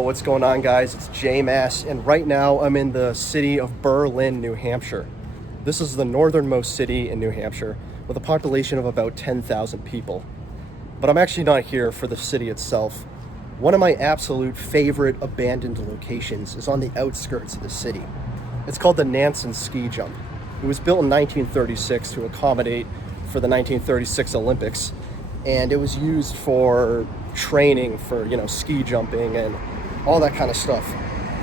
Yo, what's going on, guys? It's J-Mass, and right now I'm in the city of Berlin, New Hampshire. This is the northernmost city in New Hampshire with a population of about 10,000 people. But I'm actually not here for the city itself. One of my absolute favorite abandoned locations is on the outskirts of the city. It's called the Nansen Ski Jump. It was built in 1936 to accommodate for the 1936 Olympics, and it was used for training for, ski jumping and all that kind of stuff.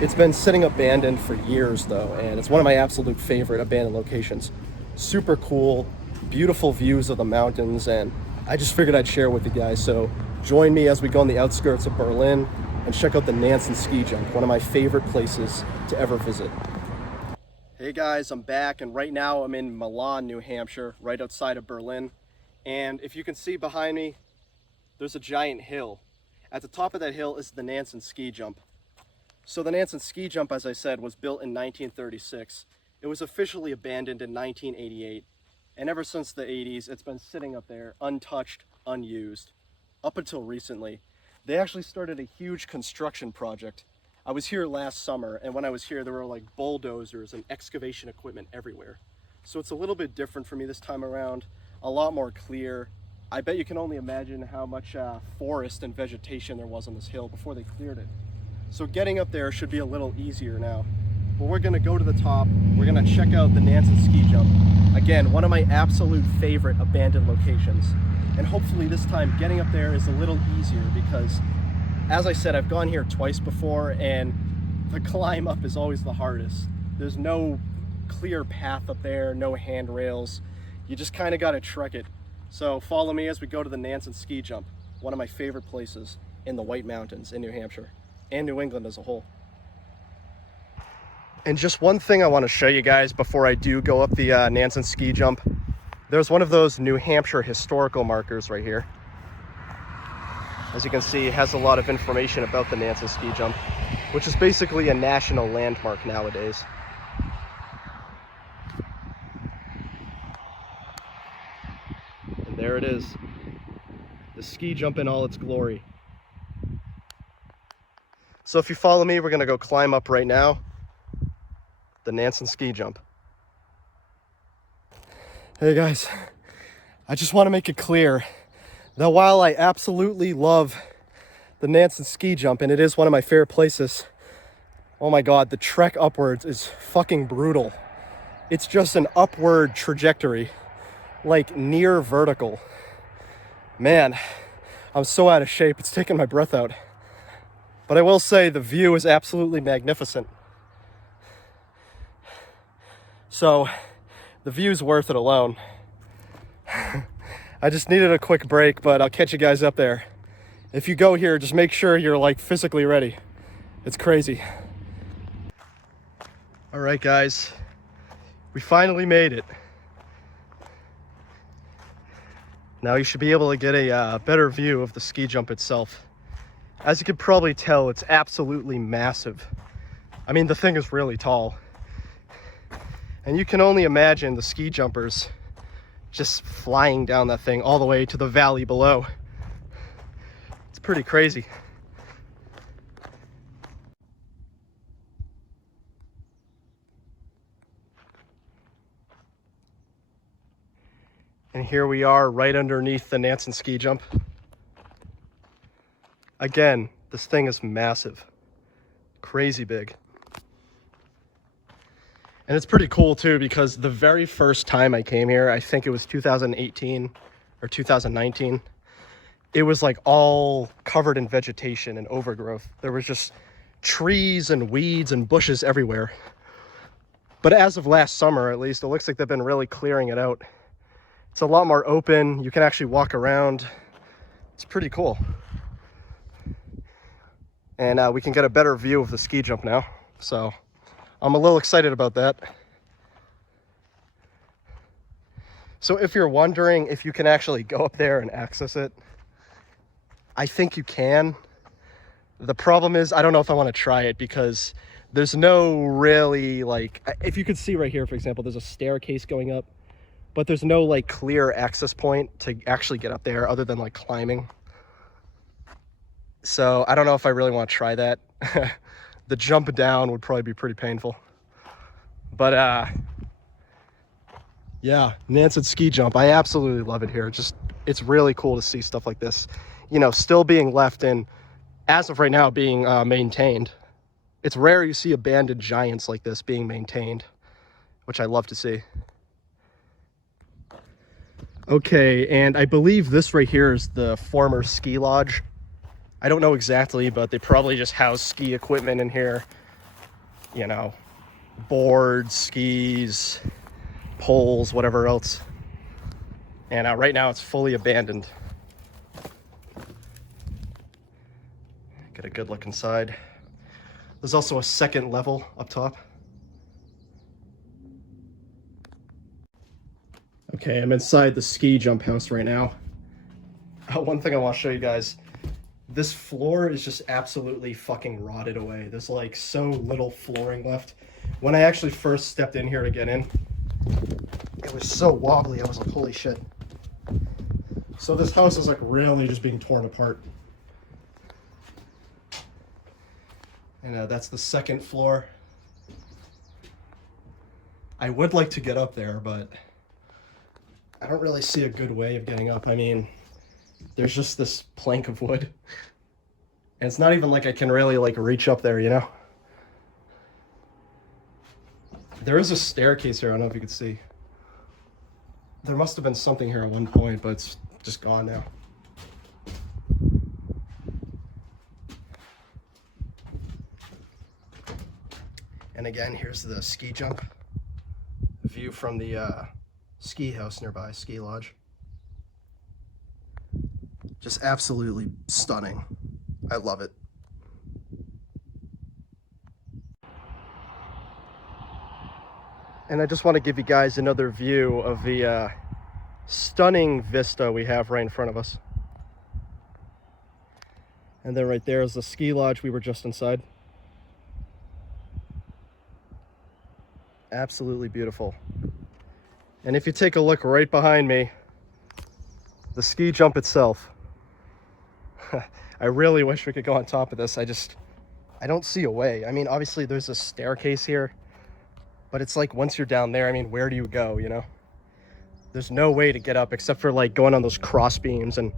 It's been sitting abandoned for years though, and it's one of my absolute favorite abandoned locations. Super cool, beautiful views of the mountains, and I just figured I'd share with you guys. So join me as we go on the outskirts of Berlin and check out the Nansen Ski Jump, one of my favorite places to ever visit. Hey guys, I'm back, and right now I'm in Milan, New Hampshire, right outside of Berlin. And if you can see behind me, there's a giant hill. At the top of that hill is the Nansen Ski Jump. So the Nansen Ski Jump, as I said, was built in 1936. It was officially abandoned in 1988. And ever since the 80s, it's been sitting up there, untouched, unused, up until recently. They actually started a huge construction project. I was here last summer, and when I was here, there were like bulldozers and excavation equipment everywhere. So it's a little bit different for me this time around, a lot more clear. I bet you can only imagine how much forest and vegetation there was on this hill before they cleared it. So getting up there should be a little easier now. But we're gonna go to the top, we're gonna check out the Nansen Ski Jump. Again, one of my absolute favorite abandoned locations. And hopefully this time getting up there is a little easier because, as I said, I've gone here twice before, and the climb up is always the hardest. There's no clear path up there, no handrails. You just kind of gotta trek it. So follow me as we go to the Nansen Ski Jump, one of my favorite places in the White Mountains in New Hampshire and New England as a whole. And just one thing I want to show you guys before I do go up the Nansen Ski Jump. There's one of those New Hampshire historical markers right here. As you can see, it has a lot of information about the Nansen Ski Jump, which is basically a national landmark nowadays. There it is, the ski jump in all its glory. So if you follow me, we're gonna go climb up right now, the Nansen Ski Jump. Hey guys, I just wanna make it clear that while I absolutely love the Nansen Ski Jump, and it is one of my favorite places, oh my God, the trek upwards is fucking brutal. It's just an upward trajectory, like near vertical. Man, I'm so out of shape, it's taking my breath out. But I will say the view is absolutely magnificent. So the view's worth it alone. I just needed a quick break, but I'll catch you guys up there. If you go here, just make sure you're like physically ready. It's crazy. All right, guys, we finally made it. Now you should be able to get a better view of the ski jump itself. As you can probably tell, it's absolutely massive. I mean, the thing is really tall. And you can only imagine the ski jumpers just flying down that thing all the way to the valley below. It's pretty crazy. And here we are right underneath the Nansen Ski Jump. Again, this thing is massive, crazy big. And it's pretty cool too, because the very first time I came here, I think it was 2018 or 2019, it was like all covered in vegetation and overgrowth. There was just trees and weeds and bushes everywhere. But as of last summer, at least, it looks like they've been really clearing it out. It's a lot more open. You can actually walk around. It's pretty cool. And we can get a better view of the ski jump now. So I'm a little excited about that. So if you're wondering if you can actually go up there and access it, I think you can. The problem is, I don't know if I want to try it because there's no really, like, if you could see right here, for example, there's a staircase going up, but there's no like clear access point to actually get up there other than like climbing. So I don't know if I really want to try that. The jump down would probably be pretty painful. But yeah, Nansen Ski Jump. I absolutely love it here. It's really cool to see stuff like this, you know, still being left and as of right now being maintained. It's rare you see abandoned giants like this being maintained, which I love to see. Okay, and I believe this right here is the former ski lodge. I don't know exactly, but they probably just house ski equipment in here. You know, boards, skis, poles, whatever else. And right now it's fully abandoned. Get a good look inside. There's also a second level up top. Okay, I'm inside the ski jump house right now. One thing I want to show you guys. This floor is just absolutely fucking rotted away. There's like so little flooring left. When I actually first stepped in here to get in, it was so wobbly. I was like, holy shit. So this house is like really just being torn apart. And that's the second floor. I would like to get up there, but I don't really see a good way of getting up. I mean, there's just this plank of wood. And it's not even like I can really like reach up there, you know? There is a staircase here. I don't know if you can see. There must have been something here at one point, but it's just gone now. And again, here's the ski jump. View from the ski house nearby, ski lodge. Just absolutely stunning. I love it. And I just want to give you guys another view of the stunning vista we have right in front of us. And then right there is the ski lodge we were just inside. Absolutely beautiful. And if you take a look right behind me, the ski jump itself. I really wish we could go on top of this. I don't see a way. I mean, obviously there's a staircase here, but it's like once you're down there, I mean, where do you go, you know? There's no way to get up except for like going on those cross beams and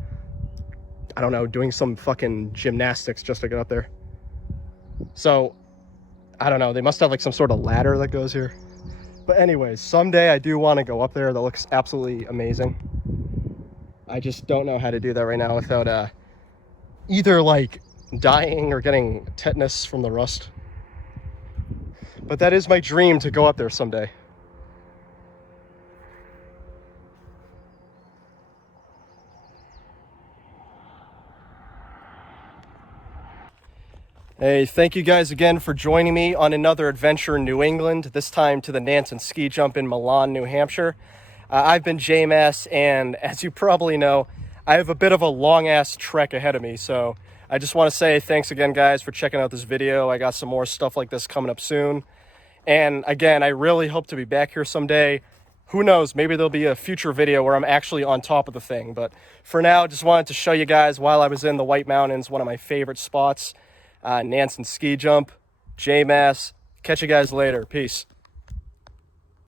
I don't know, doing some fucking gymnastics just to get up there. So I don't know, they must have like some sort of ladder that goes here. But anyways, someday I do want to go up there. That looks absolutely amazing. I just don't know how to do that right now without either like dying or getting tetanus from the rust. But that is my dream, to go up there someday. Hey, thank you guys again for joining me on another adventure in New England, this time to the Nansen Ski Jump in Milan, New Hampshire. I've been J-Mass, and as you probably know, I have a bit of a long-ass trek ahead of me, so I just want to say thanks again, guys, for checking out this video. I got some more stuff like this coming up soon. And again, I really hope to be back here someday. Who knows, maybe there'll be a future video where I'm actually on top of the thing. But for now, just wanted to show you guys while I was in the White Mountains, one of my favorite spots. Nansen Ski Jump, J-Mass. Catch you guys later. Peace.